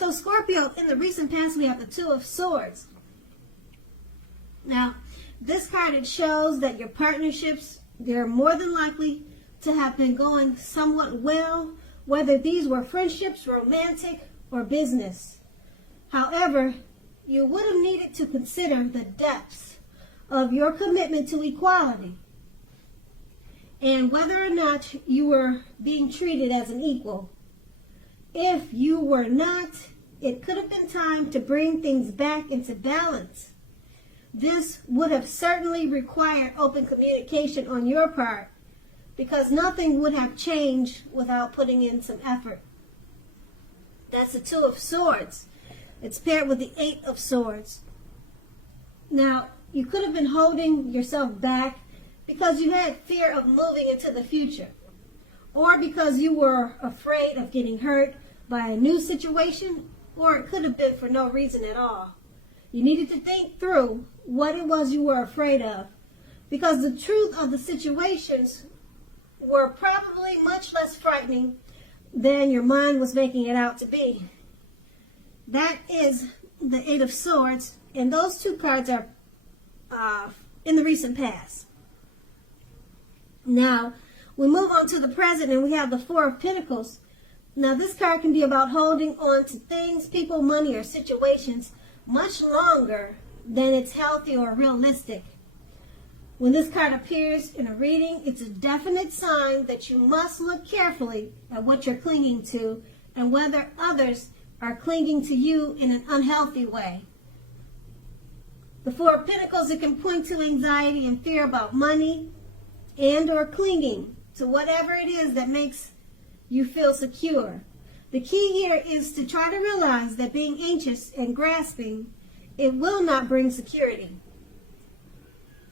So Scorpio, in the recent past, we have the Two of Swords. Now, this card, it shows that your partnerships, they're more than likely to have been going somewhat well, whether these were friendships, romantic, or business. However, you would have needed to consider the depths of your commitment to equality and whether or not you were being treated as an equal. If you were not, it could have been time to bring things back into balance. This would have certainly required open communication on your part, because nothing would have changed without putting in some effort. That's the Two of Swords. It's paired with the Eight of Swords. Now, you could have been holding yourself back because you had fear of moving into the future, or because you were afraid of getting hurt by a new situation, or it could have been for no reason at all. You needed to think through what it was you were afraid of, because the truth of the situations were probably much less frightening than your mind was making it out to be. That is the Eight of Swords, and those two cards are in the recent past. Now, we move on to the present, and we have the Four of Pentacles. Now, this card can be about holding on to things, people, money, or situations much longer than it's healthy or realistic. When this card appears in a reading, it's a definite sign that you must look carefully at what you're clinging to and whether others are clinging to you in an unhealthy way. The Four of Pentacles, it can point to anxiety and fear about money and or clinging to whatever it is that makes you feel secure. The key here is to try to realize that being anxious and grasping, it will not bring security.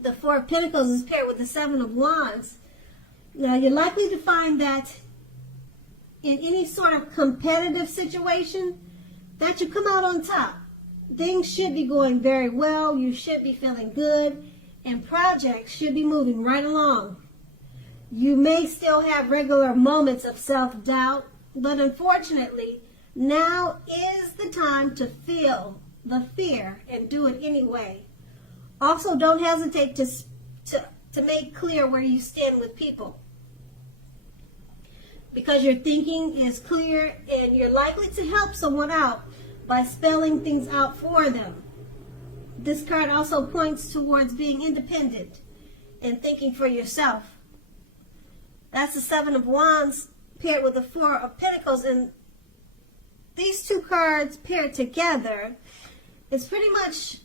The Four of Pentacles is paired with the Seven of Wands. Now, you're likely to find that in any sort of competitive situation, that you come out on top. Things should be going very well. You should be feeling good, and projects should be moving right along. You may still have regular moments of self-doubt, but unfortunately, now is the time to feel the fear and do it anyway. Also, don't hesitate to make clear where you stand with people, because your thinking is clear and you're likely to help someone out by spelling things out for them. This card also points towards being independent and thinking for yourself. That's the Seven of Wands paired with the Four of Pentacles, and these two cards paired together, it's pretty much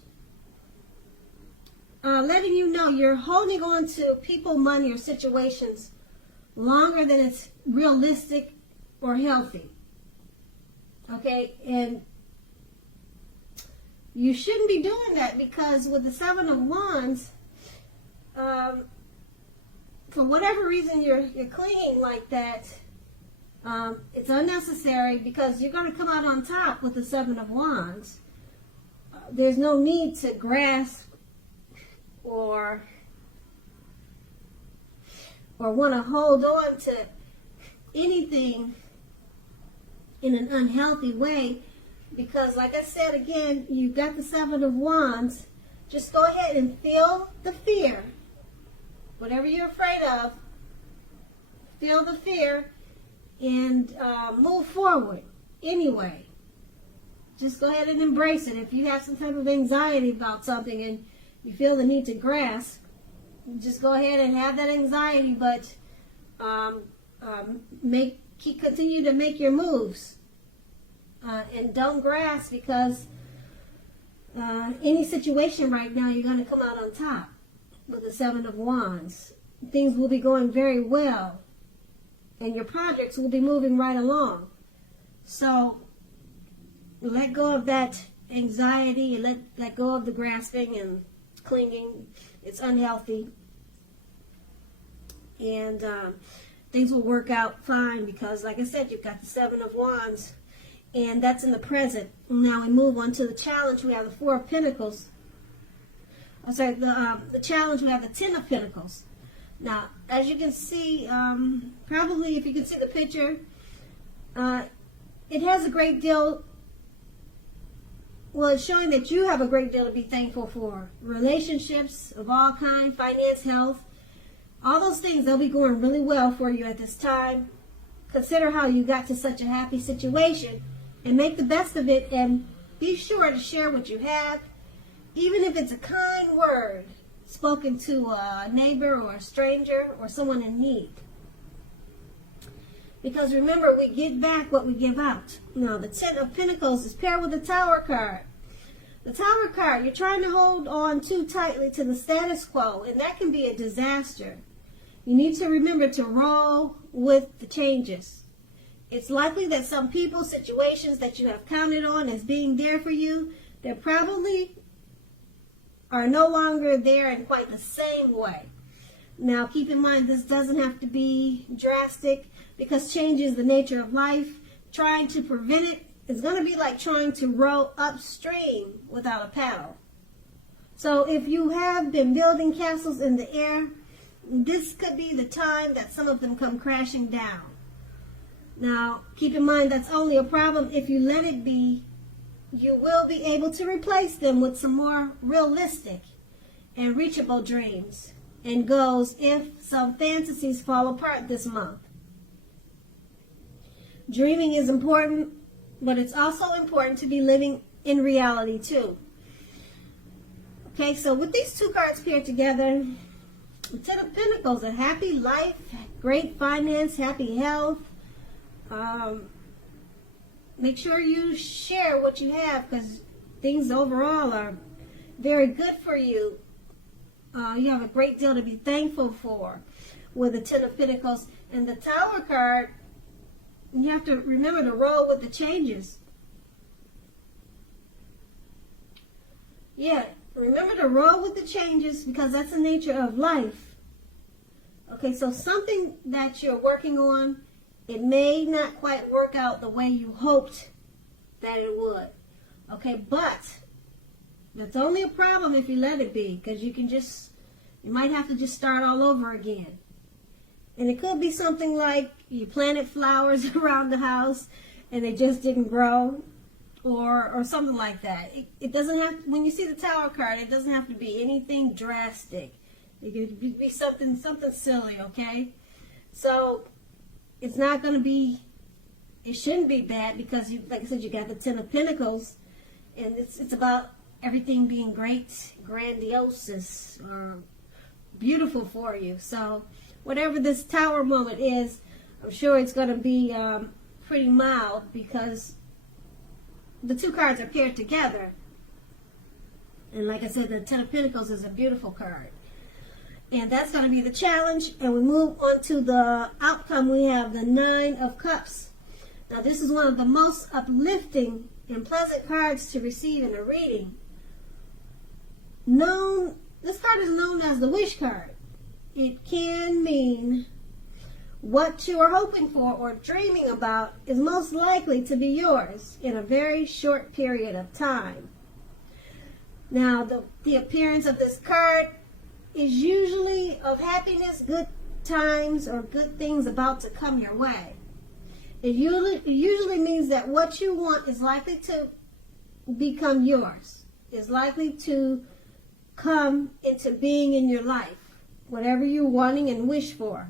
letting you know you're holding on to people, money, or situations longer than it's realistic or healthy. Okay, and you shouldn't be doing that, because with the Seven of Wands, for whatever reason you're clinging like that, it's unnecessary, because you're going to come out on top with the Seven of Wands. There's no need to grasp or want to hold on to anything in an unhealthy way, because like I said again, you've got the Seven of Wands. Just go ahead and feel the fear. Whatever you're afraid of, feel the fear and move forward anyway. Just go ahead and embrace it. If you have some type of anxiety about something and you feel the need to grasp, just go ahead and have that anxiety, but continue to make your moves. And don't grasp, because any situation right now, you're going to come out on top with the Seven of Wands. Things will be going very well, and your projects will be moving right along. So let go of that anxiety, let go of the grasping and clinging. It's unhealthy, and things will work out fine, because like I said, you've got the Seven of Wands, and that's in the present. Now we move on to the challenge. We have the Four of Pentacles. I'm sorry, the challenge, we have the Ten of Pentacles. Now, as you can see, probably if you can see the picture, it has a great deal Well, it's showing that you have a great deal to be thankful for. Relationships of all kinds, finance, health, all those things, they'll be going really well for you at this time. Consider how you got to such a happy situation and make the best of it, and be sure to share what you have, even if it's a kind word spoken to a neighbor or a stranger or someone in need. Because remember, we get back what we give out. Now, the Ten of Pentacles is paired with the Tower card. The Tower card, you're trying to hold on too tightly to the status quo, and that can be a disaster. You need to remember to roll with the changes. It's likely that some people, situations that you have counted on as being there for you, they probably are no longer there in quite the same way. Now, keep in mind, this doesn't have to be drastic, because change is the nature of life. Trying to prevent it is going to be like trying to row upstream without a paddle. So if you have been building castles in the air, this could be the time that some of them come crashing down. Now, keep in mind, that's only a problem if you let it be. You will be able to replace them with some more realistic and reachable dreams and goals if some fantasies fall apart this month. Dreaming is important, but it's also important to be living in reality too. Okay, so with these two cards paired together, the Ten of Pentacles, a happy life, great finance, happy health. Make sure you share what you have, because things overall are very good for you. You have a great deal to be thankful for with the Ten of Pentacles. And the Tower card, you have to remember to roll with the changes. Yeah, remember to roll with the changes, because that's the nature of life. Okay, so something that you're working on, it may not quite work out the way you hoped that it would. Okay, but that's only a problem if you let it be, because you might have to just start all over again. And it could be something like you planted flowers around the house and they just didn't grow, or something like that. It doesn't have, when you see the Tower card, it doesn't have to be anything drastic. It could be something silly, okay? So it's not going to be, it shouldn't be bad, because you, like I said, you got the Ten of Pentacles, and it's about everything being great, grandiose, or beautiful for you. So whatever this Tower moment is, I'm sure it's going to be pretty mild, because the two cards are paired together. And like I said, the Ten of Pentacles is a beautiful card. And that's going to be the challenge. And we move on to the outcome. We have the Nine of Cups. Now, this is one of the most uplifting and pleasant cards to receive in a reading. This card is known as the wish card. It can mean what you are hoping for or dreaming about is most likely to be yours in a very short period of time. Now, the appearance of this card is usually of happiness, good times, or good things about to come your way. It usually means that what you want is likely to become yours, is likely to come into being in your life, whatever you're wanting and wish for.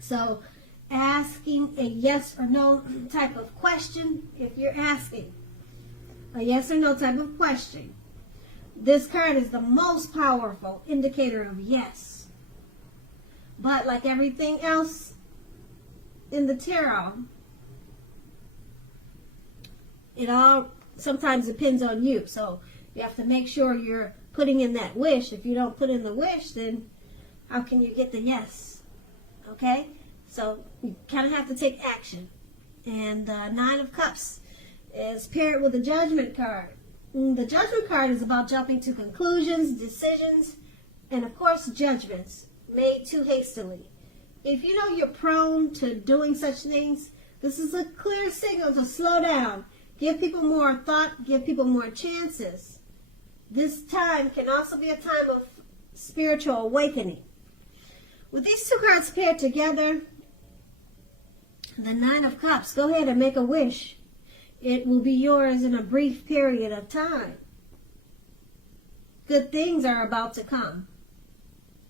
So asking a yes or no type of question, if you're asking a yes or no type of question, this card is the most powerful indicator of yes. But like everything else in the tarot, it all sometimes depends on you. So you have to make sure you're putting in that wish. If you don't put in the wish, then how can you get the yes? Okay? So you kind of have to take action. And Nine of Cups is paired with the Judgment card. The Judgment card is about jumping to conclusions, decisions, and of course judgments made too hastily. If you know you're prone to doing such things, this is a clear signal to slow down. Give people more thought, give people more chances. This time can also be a time of spiritual awakening. With these two cards paired together, the Nine of Cups, go ahead and make a wish. It will be yours in a brief period of time. Good things are about to come.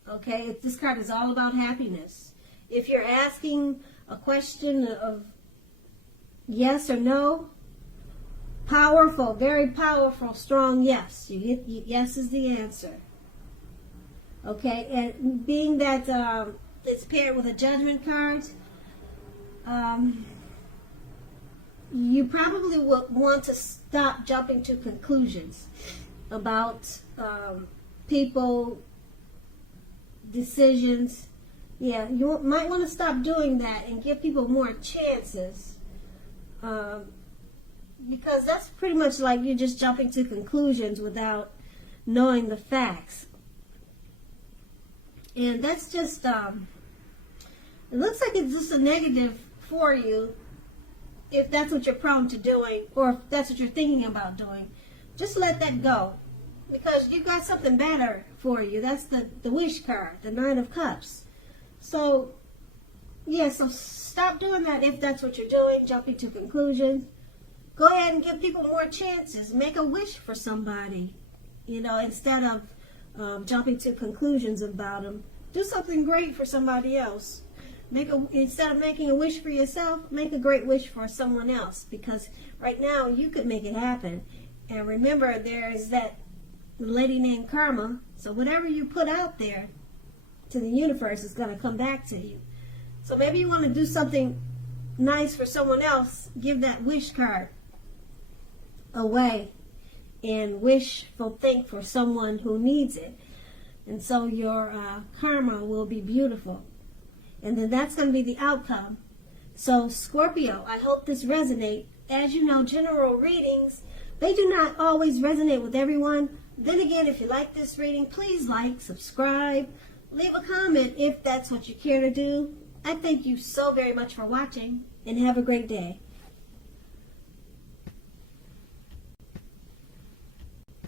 Okay, this card is all about happiness. If you're asking a question of yes or no, powerful, very powerful, strong yes. You get yes is the answer. Okay, and being that it's paired with a judgment card, you probably will want to stop jumping to conclusions about people, decisions. Yeah, you might want to stop doing that and give people more chances. Because that's pretty much like you're just jumping to conclusions without knowing the facts. And that's just, it looks like it's just a negative for you if that's what you're prone to doing, or if that's what you're thinking about doing. Just let that go, because you got something better for you. That's the wish card, the Nine of Cups. So, yeah, so stop doing that if that's what you're doing, jumping to conclusions. Go ahead and give people more chances. Make a wish for somebody, instead of jumping to conclusions about them. Do something great for somebody else. Instead of making a wish for yourself, make a great wish for someone else, because right now you could make it happen. And remember, there is that lady named Karma. So whatever you put out there to the universe is going to come back to you. So maybe you want to do something nice for someone else. Give that wish card away and wishful think for someone who needs it. And so your karma will be beautiful. And then that's going to be the outcome. So Scorpio, I hope this resonates. As you know, general readings, they do not always resonate with everyone. Then again, if you like this reading, please like, subscribe, leave a comment if that's what you care to do. I thank you so very much for watching, and have a great day.